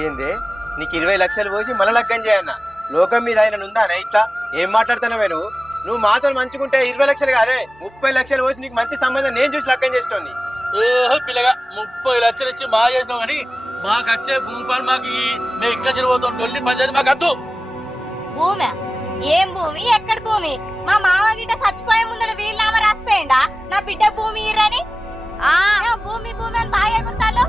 ఏందే? నీకు ఇరవై లక్షలు పోసి మళ్ళా లగ్గం చేయన్న లోకం మీద ఆయన ఉందానే ఇట్లా ఏం మాట్లాడుతున్నావే నువ్వు? నువ్వు మాతో మంచుకుంటే ఇరవై లక్షలు కాదే. ముప్పై లక్షలు పోసి నీకు మంచి సంబంధం నేను చూసి లగ్గం చేస్తోంది ఓహో పిల్లగా ముప్పై లక్షలు ఇచ్చి మా చేసినావు కానీ మాకు వచ్చే భూమి పని మాకు మేము ఇక్కడ జరిగిపోతాం డొల్లి పంచాయతీ మాకు వద్దు. భూమి? ఏం భూమి? ఎక్కడ భూమి? మా మామ గిట్ట చచ్చిపోయే ముందర వీళ్ళనామ రాసిపోయిండా నా బిడ్డ భూమి ఇరని ఆ. భూమి భూమి అని బాగా ఎగురుతాలో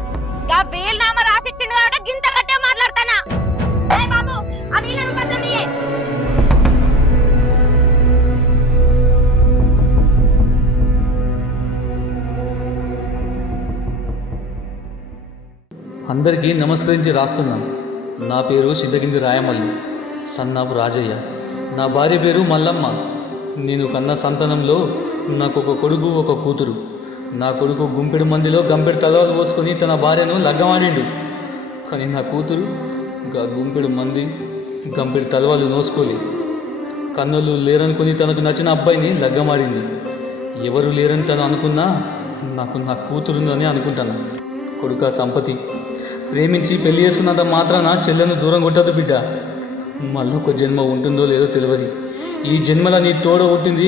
గా వీళ్ళనామ రాసిచ్చిండు కాబట్టి గింత గట్టే మాట్లాడతానా? ఏయ్ బాబు ఆ వీళ్ళనామ అందరికీ నమస్కరించి రాస్తున్నాను నా పేరు సిద్ధగింది రాయమల్లి సన్నాపు రాజయ్య. నా భార్య పేరు మల్లమ్మ. నేను కన్న సంతానంలో నాకు ఒక కొడుకు ఒక కూతురు. నా కొడుకు గుంపెడు మందిలో గంపెడు తలవాలు పోసుకొని తన భార్యను లగ్గమాడిండు కానీ నా కూతురు గా గుంపెడు మంది గంపెడు తలవాలు నోసుకోలే. కన్నులు లేరనుకుని తనకు నచ్చిన అబ్బాయిని లగ్గమాడింది. ఎవరు లేరని తను అనుకున్నా నాకు నా కూతురుందని అనుకుంటాను. కొడుక సంపతి. ప్రేమించి పెళ్ళి చేసుకున్నంత మాత్రాన చెల్లెను దూరం కొట్టదు బిడ్డ. మళ్ళీ ఒక జన్మ ఉంటుందో లేదో తెలియదు ఈ జన్మల నీ తోడ పుట్టింది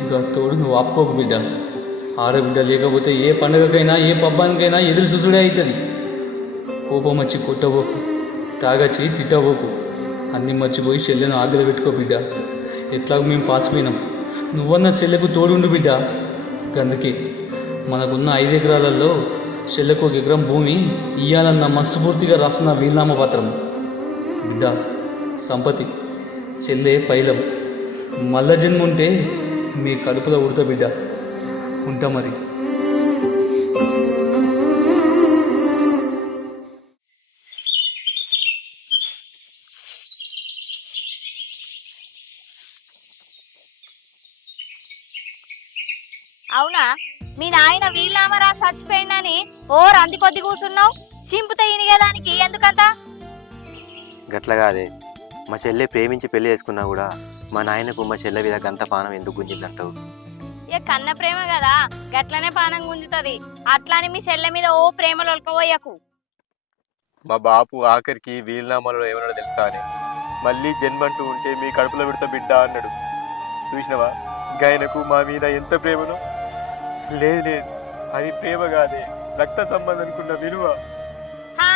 ఇంకా తోడు నువ్వు ఆపుకోకు బిడ్డ. ఆడబిడ్డ లేకపోతే ఏ పండగకైనా ఏ పబ్బానికైనా ఎదురు చూసుడే అవుతుంది కోపం వచ్చి కొట్టబోకు తాగచ్చి తిట్టబోకు అన్నీ మర్చిపోయి చెల్లెను ఆగలి పెట్టుకో బిడ్డ. ఎట్లాగో మేము పాసిపోయినాం. నువ్వన్న చెల్లెకు తోడుండు బిడ్డ. అందుకే మనకున్న ఐదు ఎకరాలలో చెల్లెకు ఒక ఎకరం భూమి ఇయ్యాలన్న మనస్ఫూర్తిగా రాస్తున్న వీల్నామ పత్రం. బిడ్డ సంపతి చెల్లె పైలం. మల్ల జన్మ ఉంటే మీ కడుపులో ఉడత బిడ్డ. ఉంటా మరి. అవునా? మీ నాయన వీళ్ళనామ రాసి చచ్చిపోయిండని ఓ రంది కొద్ది కూర్చున్నావు చింపుతే ఇనిగేదానికి ఎందుకంత? గట్ల కాదే. మా చెల్లె ప్రేమించి పెళ్ళి చేసుకున్నా కూడా మా నాయనకు మా చెల్లె మీద గంత పానం ఎందుకు గుంజిందంటావు? ఇక కన్న ప్రేమ కదా గట్లనే పానం గుంజుతుంది. అట్లాని మీ చెల్లె మీద ఓ ప్రేమలు ఒలకపోయకు మా బాపు ఆఖరికి వీలునామాలో ఏమన్నాడో తెలుసా అని. మళ్ళీ జన్మంటూ ఉంటే మీ కడుపులో పెడతా బిడ్డ అన్నాడు. చూసినవా? గాయనకు మా మీద ఎంత ప్రేమనో? లేదు లేదు. అది ప్రేమ కాదే. రక్త సంబంధానికి విలువ. హా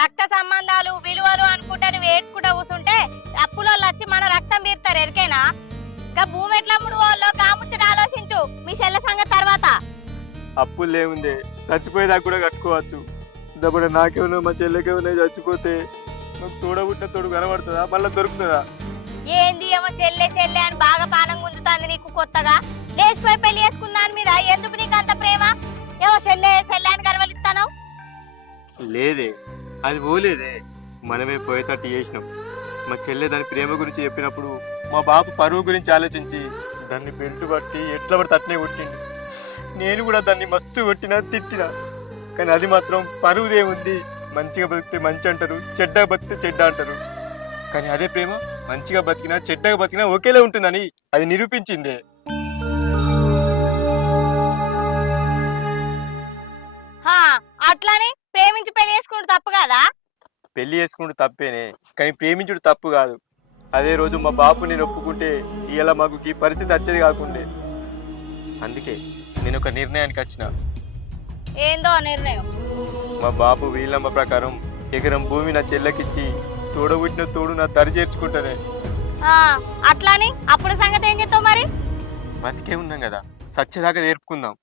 రక్త సంబంధాలు విలువలు అనుకుంటే నువ్వు ఏడ్చుకుంటా కూర్చుంటే అప్పులో వచ్చి మన రక్తం తీరుతారు ఎరికేనా? ఇంకా భూమి ఎట్లా ముడు వాళ్ళు? కాముచ్చట ఆలోచించు. మీ చెల్లె సంగతి తర్వాత. అప్పులు లేముందే చచ్చిపోయేదాకా కూడా కట్టుకోవచ్చు. దప్పుడు నాకేమన్నా మా చెల్లెకేమన్నా చచ్చిపోతే నాకు తోడబుట్టిన తోడు కనబడుతుందా? మళ్ళీ దొరుకుతుందా? ఏంది ఏమో చెల్లె చెల్లె అని బాగా పానం గుంజుతాంది నీకు కొత్తగా? లేచిపోయి పెళ్ళి చేసుకున్నాను మీద ఎందుకు నీకు అంత ప్రేమ? ఏమో చెల్లె చెల్లె అని గర్వలిస్తాను లేదే. అది పోలేదే. మనమే పోయేటట్టు చేసినాం. మా చెల్లె దాని ప్రేమ గురించి చెప్పినప్పుడు మా బాబు పరువు గురించి ఆలోచించి దాన్ని బెల్ట్ పట్టి ఎట్లా పడితే అట్నే కొట్టిండు. నేను కూడా దాన్ని మస్తు కొట్టినా తిట్టినా. కానీ అది మాత్రం పరువుదే ఉంది. మంచిగా బతికితే మంచి అంటారు చెడ్డగా బతికితే చెడ్డ అంటారు. కానీ అదే ప్రేమ మంచిగా బతికినా చెడ్డగా బతికినా ఒకేలా ఉంటుందని అది నిరూపించిందే. అట్లానే ప్రేమించి పెళ్ళి చేసుకుంటూ తప్పు కదా? పెళ్ళి చేసుకుంటూ తప్పేనే కానీ ప్రేమించుడు తప్పు కాదు. అదే రోజు మా బాపు నేను ఒప్పుకుంటే ఇలా మాకు ఈ పరిస్థితి వచ్చేది కాకుండే. అందుకే నేను ఒక నిర్ణయానికి వచ్చిన. ఏందో ఆ నిర్ణయం? మా బాపు వీళ్ళమ్మ ప్రకారం ఎకరం భూమి నా చెల్లెకిచ్చి తోడబుట్టిన తోడు నా దరి చేర్చుకుంటానే. ఆ అట్లాని? అప్పుడు సంగతి ఏం చేస్తావు మరి? బతికే ఉన్నాం కదా సచ్చేదాకా నేర్పుకుందాం.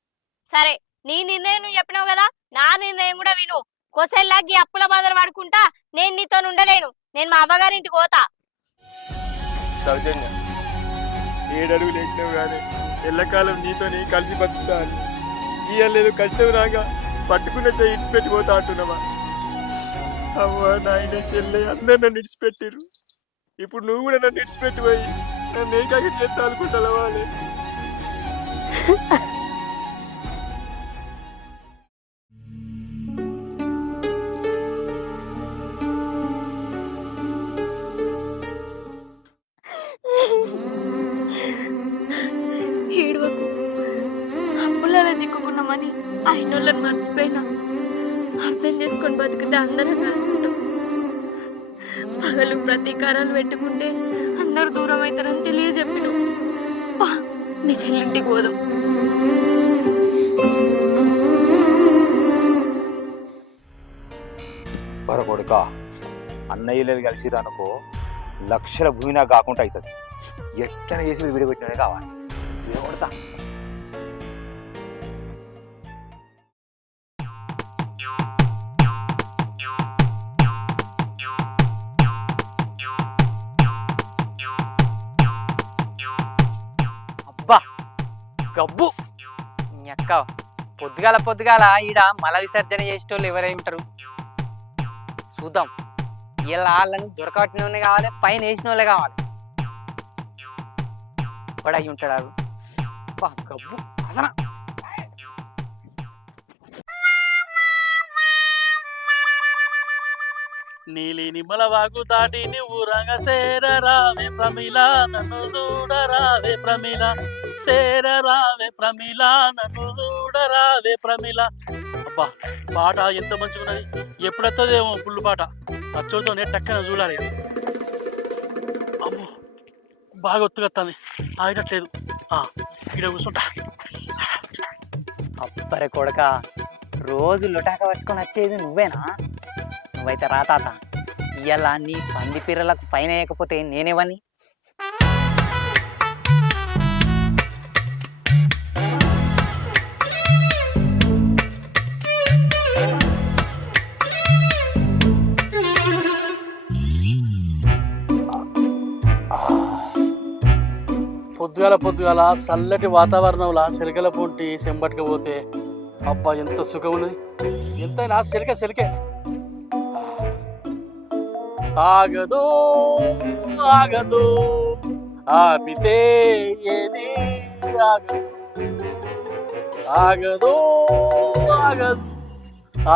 సరే నీ నిర్ణయం నువ్వు చెప్పినావు కదా నా నిర్ణయం కూడా విను. కొసెల్లాగి అప్పుల బాధలు పడుకుంటా నేను నీతో ఉండలేను నేను మా అవ్వగారింటికి పోతా. సౌజన్య ఏడడుగులు వేసినావు కానీ ఎల్లకాలం నీతోని కలిసి బతుకుతా అని. ఇయ్యలేదు కష్టం రాగా పట్టుకున్న చెయ్యి ఇడిచిపెట్టి పోతా అంటున్నావా? అవ్వ నాయన చెల్లె అందరు నన్ను ఇడిచిపెట్టిరు ఇప్పుడు నువ్వు కూడా నన్ను ఇడిచిపెట్టి పోయి నన్ను ఏకాకి చేస్తా అనుకుంటా పగలు ప్రతీకారాలు పెట్టుకుంటే అందరూ దూరం అవుతారని తెలియజెప్పిన నీ చెల్లింటికి పోదాం. బర కొడుక అన్నయ్యలు కలిసిరు అనుకో లక్షల భూమి నాకు కాకుండా అవుతుంది ఎట్లా చేసి విడిపెట్టిననే కావాలి. విడగొడతా. గబ్బు ఎక్క పొద్దుగాల పొద్దుగాల ఈడ మల విసర్జన చేసేటోళ్ళు ఎవరై ఉంటారు? చూద్దాం. ఇలా వాళ్ళని దొరకబట్టిన వాళ్ళే కావాలి పైన వేసిన వాళ్ళే కావాలి. వాడు అయి ఉంటాడు గబ్బు అసలు నీలి నిమ్మలవాకు దాటి నువ్వు రంగ సేరరావే ప్రమిళ నన్ను చూడరావే ప్రమిళ సేరరావే ప్రమిళ నన్ను చూడరావే ప్రమిళ అబ్బా పాట ఎంత మంచిగున్నది. ఎప్పుడెత్తదేమో పుల్లు పాట. అచ్చోతో నేను టక్కన చూడాలి. అమ్మో బాగా ఒత్తుకొస్తుంది ఆగట్లేదు ఇక్కడ కూర్చుంటా. అబ్బరే కొడక రోజు లొటాక పట్టుకొని వచ్చేది నువ్వేనా? నువ్వైతే రా తాత. ఇవాళ నీ పంది పిల్లలకు ఫైన్ అయ్యకపోతే నేనేవని పొద్దుగాల పొద్దుగాల చల్లటి వాతావరణంలో శిలకల పొంటి చెంబట్టుకు అబ్బా ఎంత సుఖం ఉన్నది. ఎంతైనా సిలక సిరికే ఆగదు ఆగదు ఆపితే ఏది ఆగదు ఆగదు ఆగదు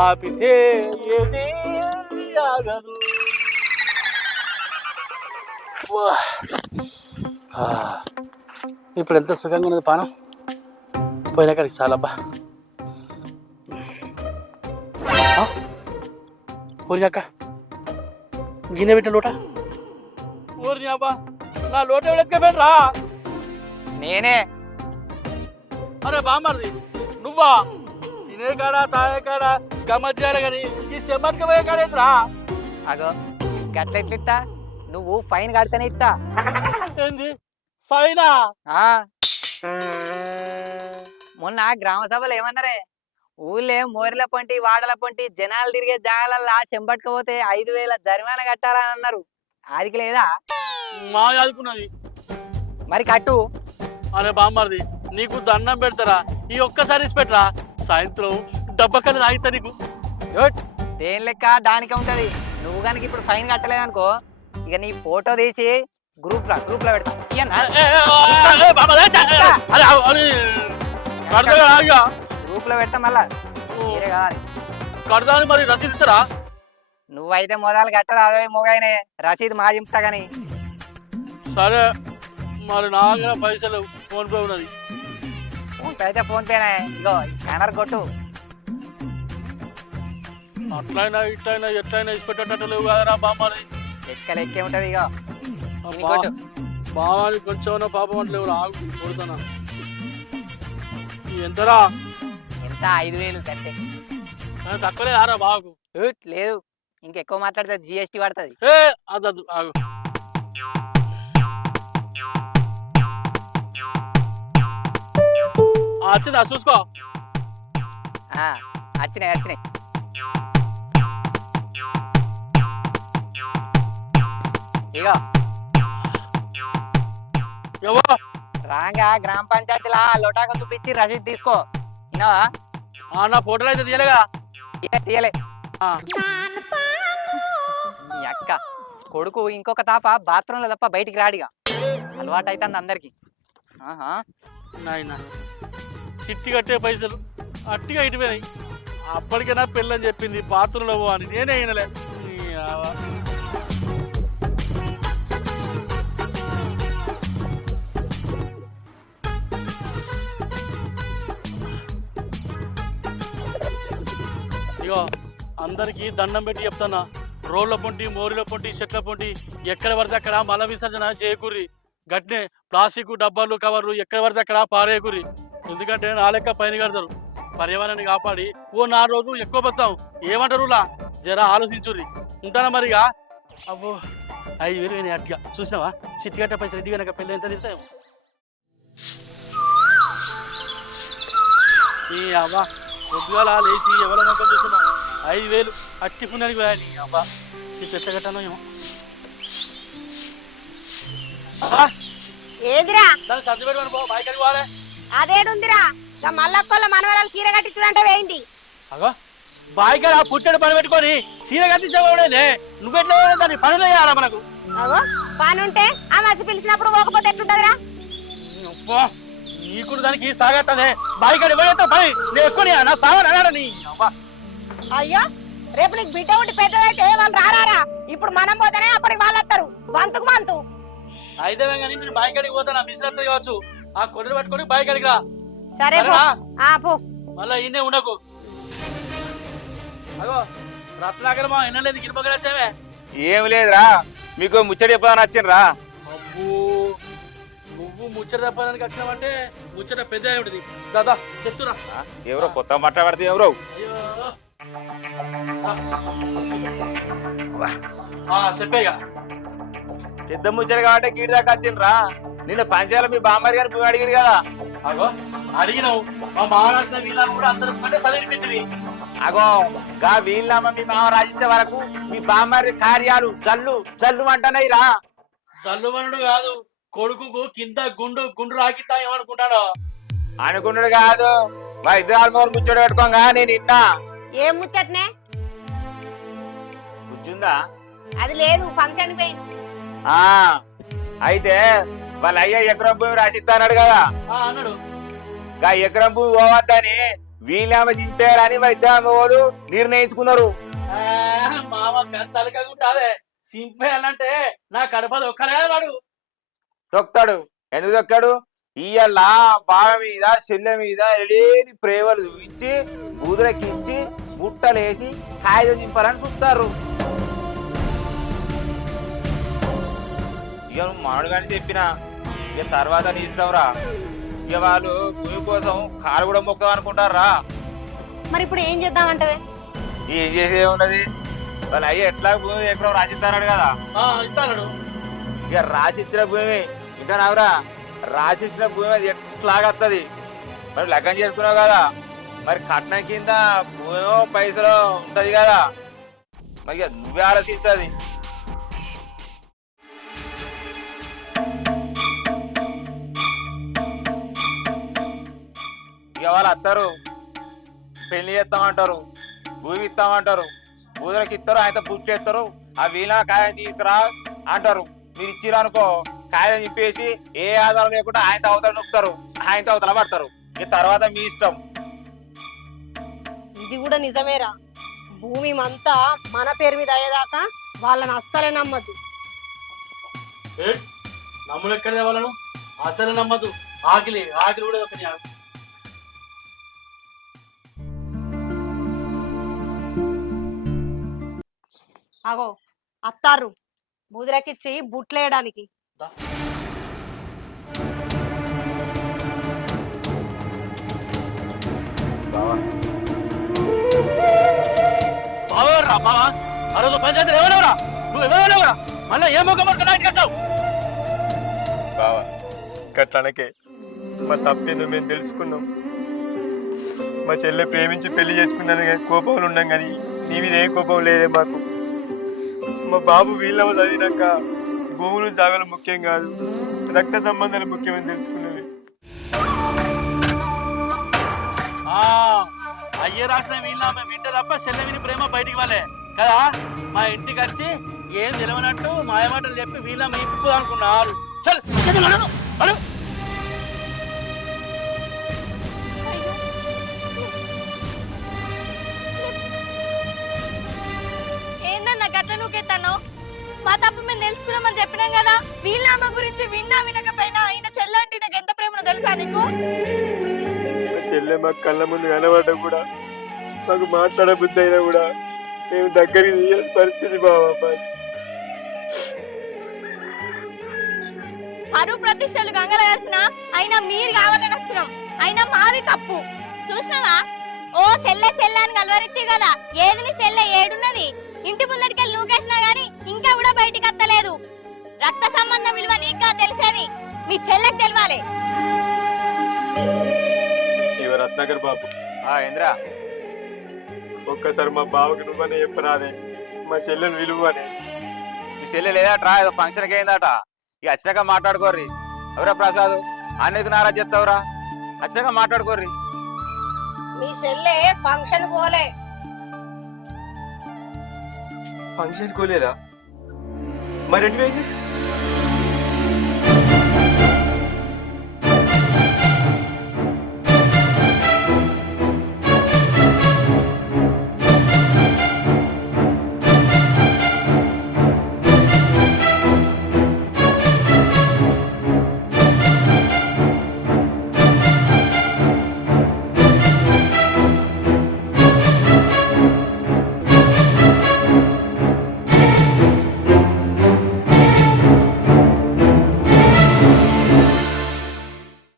ఆపితే ఏది ఆగదు వా. ఆ. ఇప్పుడు ఎంత సుఖంగా ఉన్నది పానం పోయినాకడికి చాలబ్బా ఊరినాక గిన్నె పెట్టిన లోట? ఊరిని అబ్బా నా లోట ఎవడెత్తుకపోయినరా నేనే. అరే బామ్మర్ది నువ్వా? తినే కాడ తాగే కాడ గమ్మజ్జాలి కానీ ఈ సెమ్మట్కి పోయే కాడ ఏంద్రా? అగో గట్ల ఎట్లిస్తా నువ్వు ఫైన్ కడితేనే ఇస్తా ఏంది? ఫైనా? ఆ. మొన్న గ్రామ సభలో ఏమన్నారే? ఊళ్ళే మోరిల పొంటి వాడల పొంటి జనాలు తిరిగే జాగాలల్లా చెంబట్టుకపోతే ఐదు వేల జరిమానా కట్టాలని అన్నారు ఆదికి లేదా మా చదువుకున్నది మరి కట్టు అరే బామ్మర్ది నీకు దండం పెడతారా ఈ ఒక్కసారి పెట్టరా సాయంత్రం డబ్బకల్లి తాగితా నీకు. దేని లెక్క దానికి ఉంటది నువ్వు కనుక ఇప్పుడు ఫైన్ కట్టలేదనుకో ఇక నీ ఫోటో తీసి గ్రూప్లో గ్రూప్లో పెడతా ఇయ్యన్నా? లో పెట్టా మళ్ళా. మీరే కావాలి. కడదాని మరి రసీదు ఇస్తారా నువ్వైతే మొదలు కట్టరాదే మొగైనే. రసీదు మా చింపుతా గాని. సరే మరి నా దగ్గర పైసలు ఫోన్ పే ఉన్నది. ఫోన్ పే అయితే ఫోన్ పేనే. ఇగో స్కానర్ కొట్టు. అట్లయినా ఇట్లయినా ఎట్లయినా ఇచ్చిపెట్టేటట్టు లేవు కదరా బామ్మది లెక్క లెక్కే ఉంటది ఇగో. ఇన్ని కొట్టు. బావాని కొంచెం పాపం అంటే లేవు ఆగు కొడుతున్నా ఎంతరా? ఐదు వేలు కంటే కానీ తక్కువలే ఆరా బాగు లేదు ఇంకెక్కువ మాట్లాడితే జిఎస్టీ పడుతుంది. ఆగు. వచ్చిందా? చూసుకో. వచ్చినాయి వచ్చినాయి. ఇగో. ఎవో రాగా గ్రామ పంచాయతీలా లోటాక చూపించి రసీదు తీసుకో. విన్నావా? ఆ, నా ఫోటోలు అయితే తీయలేగా? తీయలే అక్క కొడుకు ఇంకొక తాప బాత్రూంలో తప్ప బయటికి రాడిగా అలవాటు అవుతుంది అందరికి. నాయనా చిట్టి కట్టే పైసలు అట్టిగా ఇటుపోయినాయి అప్పటికైనా పెళ్ళని చెప్పింది పాత్రలో పో అని. నేనే వినలే ఇగో అందరికీ దండం పెట్టి చెప్తానా రోడ్ల పొంటి మోరిల పొంటి చెట్ల పొంటి ఎక్కడ పడితే అక్కడ మల విసర్జన చేయకూరి గట్నే ప్లాస్టిక్ డబ్బాలు కవర్లు ఎక్కడ పడితే అక్కడ పారేయకూరి ఎందుకంటే నా లెక్క పైన కడతారు. పర్యావరణాన్ని కాపాడి ఓ నా రోజు ఎక్కువ బతాం ఏమంటారు లా? జర ఆలోచించుర్రి. ఉంటానా మరిగా అబ్బో ఐదు వేలు నేను అట్లా. చూసినావా? చిట్టి గట్ట పైసలు ఇంటి కనుక పెళ్ళి ఎంత తీస్తాయేమో. ఈ అవ్వ. పొద్దుగాల లేచి ఎవరో మొక్కలు చూస్తున్నాం. ఐదు వేలు అట్టి పుణ్యానికి పోయాలి చిట్టి ఎట్ట కట్టానో ఏమో. అబ్బా, ఏదిరా? దాన్ని సర్ది పెట్టుకొని పో బైక్ అని పోవాలి. అదేడుందిరా? మల్లక్కోళ్ళ మనవరాలు చీర కట్టించుదంటే వేయింది. అగో బాయికాడ పుట్టెడు పని పెట్టుకొని సీర కట్టించబడేదే నువ్వెట్లా దాన్ని పనులు చేయాలా మనకు? అవో పనుంటే ఆ మధ్య పిలిచినప్పుడు పోకపోతే ఎట్లుంటదిరా? అబ్బా, నీకు దానికి సాగట్టదే బాయికాడ ఎవరైతే పని నేను ఎక్కువ నా సాగని అన్నాడు నీ? అయ్యో రేపు నీకు బిడ్డ ఉండి పెద్దదైతే వాళ్ళు రారారా? ఇప్పుడు మనం పోతేనే అప్పటికి వాళ్ళు వస్తారు. వంతుకు వంతు. అయితే కానీ నేను బాయికాడికి పోతాను మిషన్ వస్తుంది కావచ్చు. ఆ కొడుకు పట్టుకొని బాయికాడికి రా. సరే పో. ఆ మళ్ళా ఈయనే ఉండకు. అగో రత్నాకర్ మా ఎన్నలేదు గిరిపగలేసేమే ఏం లేదురా మీకు ముచ్చట చెప్పదని వచ్చిండ్రా అబ్బో నువ్వు ముచ్చట తప్పడానికి వచ్చినావంటే ముచ్చట పెద్ద ఉంటుంది దాదా చెప్తురా ఎవరో కొత్త మాట్లాడితే ఎవరో? చెప్పేగా పెద్ద ముచ్చట కాబట్టి గీడి దాకా వచ్చిండ్రా. నిన్న పంచాల మీ బామ్మారి గారు భూమి అడిగింది కదా. అగో అడిగినావు. మా మహారాష్ట్ర వీళ్ళని కూడా అందరూ కంటే చదివిపించింది అగో గా వీళ్ళమ్మ మీ మామ రాజించే వరకు మీ బామ్మారి కార్యాలు జల్లు జల్లు అంటున్నాయి రా చల్లుమనుడు కాదు. కొడుకుకు కింద గుండు గుండు రాకిద్దాం ఏమనుకుంటాడో? అనుకున్నాడు కాదు. మా ఇద్దరు ఆల్మోర్ ముచ్చట పెట్టుకోగా నేను ఇన్నా. ఏం ముచ్చట్నే? కూర్చుందా అది లేదు ఫంక్షన్ పోయింది. ఆ అయితే వాళ్ళ అయ్య ఎకరం భూమి రాసిస్తాడు కదా. ఆ, అన్నాడు. గా ఎకరం భూమి పోవద్దని వీళ్ళమ్మ దింపేయాలని మా ఇద్దరు నిర్ణయించుకున్నారు. ఆ, మామ తలకగుంటాదే సింపేయాలంటే నా కడపది ఒక్కలే వాడు? తొక్తాడు ఎందుకు తొక్కాడు? ఇయ్యాల బావ మీద చెల్లె మీద లేని ప్రేమలు చూపించి బూదులకిచ్చి బుట్టలేసి హాయిగా దింపాలని చూస్తారు. ఇక నువ్వు మామిడి కానీ చెప్పిన ఇక తర్వాత నీ ఇస్తావురా ఇక వాళ్ళు భూమి కోసం కారు కూడా మొక్క అనుకుంటారా? మరి ఇప్పుడు ఏం చేద్దామంటవే? ఏం చేసేది ఉన్నది వాళ్ళు అయ్యి ఎట్లా భూమి ఎక్కడో రాసిస్తాడు కదా. ఆ, ఇస్తాడు ఇక రాసిచ్చిన భూమి ఇంకా నవరా రాసిచ్చిన భూమి అది ఎట్లాగత్తది మరి లగ్గం చేసుకున్నావు కదా. మరి కట్నం కింద భూమో పైసలో ఉంటుంది కదా. మరి నువ్వే ఆలోచించది ఇక వాళ్ళు వస్తారు పెళ్ళి చేస్తామంటారు. భూమి ఇస్తామంటారు. భూదలకు ఇస్తారు ఆయనతో బుక్ చేస్తారు. ఆ వీణా కాయం తీసుకురా అంటారు. మీరు ఇచ్చిర్రు కాయం నింపేసి ఏ ఆధారం లేకుండా ఆయన అవతల నొక్కుతారు. ఆయన అవతల పడతారు. ఇక తర్వాత మీ ఇష్టం. ఇది కూడా నిజమేరా. భూమి అంతా మన పేరు మీద అయ్యేదాకా వాళ్ళని అస్సలే నమ్మద్దు. నమ్ములు ఎక్కడ అసలు నమ్మదు ఆకిలి ఆకిలి కూడా ఒక. అగో అత్తారు. బూదిలకిచ్చి బుట్లేయడానికి. బావరా మామ ఆ రోజు పంచాయతీ ఎవరెవరా? నువ్వు ఎవరెవరా మళ్ళీ ఏ ముఖం పట్టుకుని ఇంటికి వచ్చావు? బావా గట్లనకే. మా తప్పేందో మేము తెలుసుకున్నాం. మా చెల్లె ప్రేమించి పెళ్ళి చేసుకున్నాను కానీ కోపంలో ఉన్నాం కానీ నీ మీద ఏ కోపం లేదే మాకు. మా బాబు వీళ్ళవ చదివినాక భూములు జాగలు ముఖ్యం కాదు. రక్త సంబంధాలు ముఖ్యమని తెలుసుకునేవి ఆ, అయ్యే రాసిన వీళ్ళ వింటే తప్ప చెల్లెవిని ప్రేమ బయటికి వాళ్ళే కదా? మా ఇంటికి వచ్చి ఏం తెలియనట్టు మాయమాటలు చెప్పి వీళ్ళ మీ ఇప్పు అనుకున్నారు. చల్. తెలుసుకున్నామని చెప్పినాం కదా. వీళ్ళ అమ్మ గురించి విన్నా వినకపోయినా ఆయన చెల్లంటే నాకు ఎంత ప్రేమనో తెలుసా నీకు? చెల్లె మా కళ్ళ ముందు కనబడ్డా కూడా మాకు మాట్లాడబుద్ధి అయినా కూడా మేము దగ్గరికి తీయని పరిస్థితి బాబా పరువు ప్రతిష్టలు గంగల వేసిన అయినా మీరు కావాలని వచ్చినాం. అయినా మాది తప్పు. చూసినావా? ఓ చెల్లె చెల్లె అని కలవరెత్తి కదా ఏది నీ చెల్లె ఏడున్నది? ఇంటి ముందటికెళ్ళి నూకేసినా గాని ఇంకా కూడా బయటికి అత్తలేదు. రక్త సంబంధం విలువ నీకా తెలిసేది? మీ చెల్లెకి తెలవాలి. ఇవ రత్నాకర్ బాబు. ఆ ఇంద్రా. ఒక్కసారి మా బావకి నువ్వనే చెప్పరాదే. మా చెల్లెని విలువనే. మీ చెల్లె లేదట్రా ఏదో ఫంక్షన్కి అయిందట. ఇక వచ్చినాక మాట్లాడుకోర్రి. ఎవరా ప్రసాద్? అన్నిటికి నారాజ్ చెప్తావురా వచ్చినాక మాట్లాడుకోర్రి. మీ చెల్లె ఫంక్షన్ పోలే. ఫంక్షన్ కోలేదా Maria de Vênia.